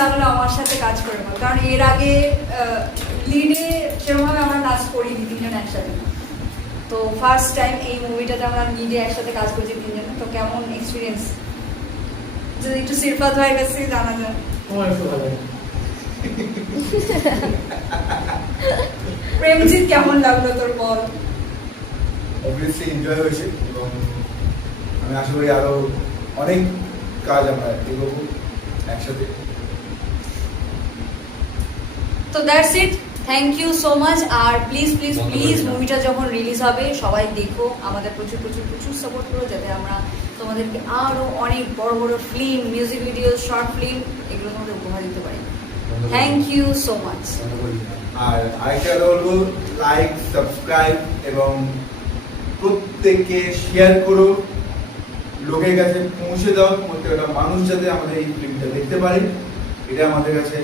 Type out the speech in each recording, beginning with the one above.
লাগলো আমার সাথে কাজ করে, কারণ এর আগে লিডে সেরকমভাবে আমরা কাজ করিনি তিনজন একসাথে। তো ফার্স্ট টাইম এই মুভিটাতে আমরা লিডে একসাথে কাজ করছি তিনজন। তো কেমন এক্সপিরিয়েন্স যদি একটু সিরফাত ভাইয়ের কাছ থেকে জানা যায়। প্রেমজিৎ কেমন লাগলো তোর বল? অবভিয়াসলি এনজয় হয়েছে এবং আমি আশা করি আরো অনেক কাজ আমরা এগোবো একসাথে। তো that's it, thank you so much. আর প্লিজ প্লিজ প্লিজ মুভিটা যখন রিলিজ হবে সবাই দেখো, আমাদের প্রচুর প্রচুর প্রচুর সাপোর্ট করো, যাতে আমরা তোমাদেরকে আরো অনেক বড় বড় film, music video, short film এগুলো তোমাদের উপহার দিতে পারি। Thank you so much. আর আরেকটা বলবো, লাইক, সাবস্ক্রাইব এবং প্রত্যেককে শেয়ার করো, লোকের কাছে পৌঁছে দাও, প্রত্যেকটা মানুষ যাতে আমাদের এই ফিল্মটা দেখতে পারে। এটা আমাদের কাছে,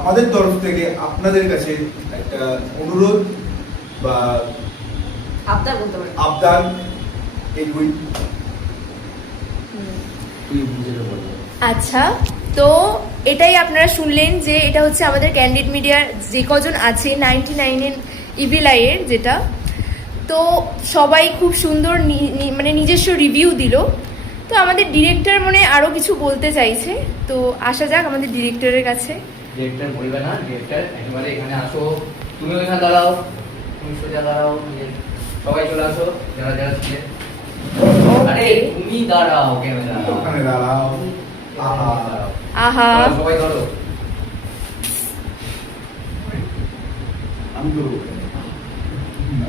আমাদের তরফ থেকে আপনাদের কাছে একটা অনুরোধ বা আবদার বলতে পারি, আবদার এগুই। আচ্ছা, তো এটাই আপনারা শুনলেন যে এটা হচ্ছে আমাদের ক্যান্ডিড মিডিয়ার যে কজন আছে 99 ইভিল আইয়ের যেটা। তো সবাই খুব সুন্দর মানে নিজস্ব রিভিউ দিল। তো আমাদের ডিরেক্টর মনে আরও কিছু বলতে চাইছে, তো আসা যাক আমাদের ডিরেক্টরের কাছে। ডিরেক্টর বলবে না, ডিরেক্টর একেবারে এখানে আসো, তুমি ওইখানে দাঁড়াও, তুমি সোজা দাঁড়াও, সবাই চলে আসো যারা যারা ছিলে। আরে তুমি দাঁড়াও, ক্যামেরা ওখানে দাঁড়াও। আহা আহা, সবাই ধরো। আমি তো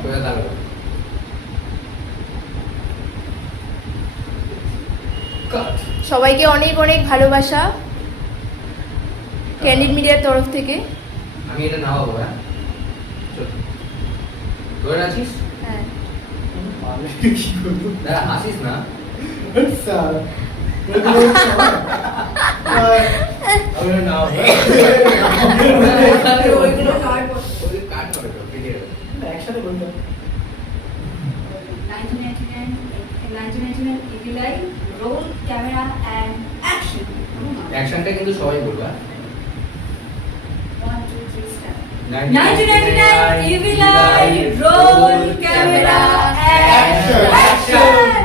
সোজা দাঁড়াও। সবাইকে অনেক অনেক ভালোবাসা ক্যান্ডিড মিডিয়ার তরফ থেকে। আমি এটা নামাবো, হ্যাঁ ধরে আছিস? হ্যাঁ, দাঁড়া, আসিস না। ওইগুলো কাট করো। কাট করে দাও, কেটে দাও। একসাথে বলতে 1999 evil eye, roll camera and action. অ্যাকশনটা কিন্তু সবাই বলবা। 1 2 3 start. 1999 evil eye, roll camera and action.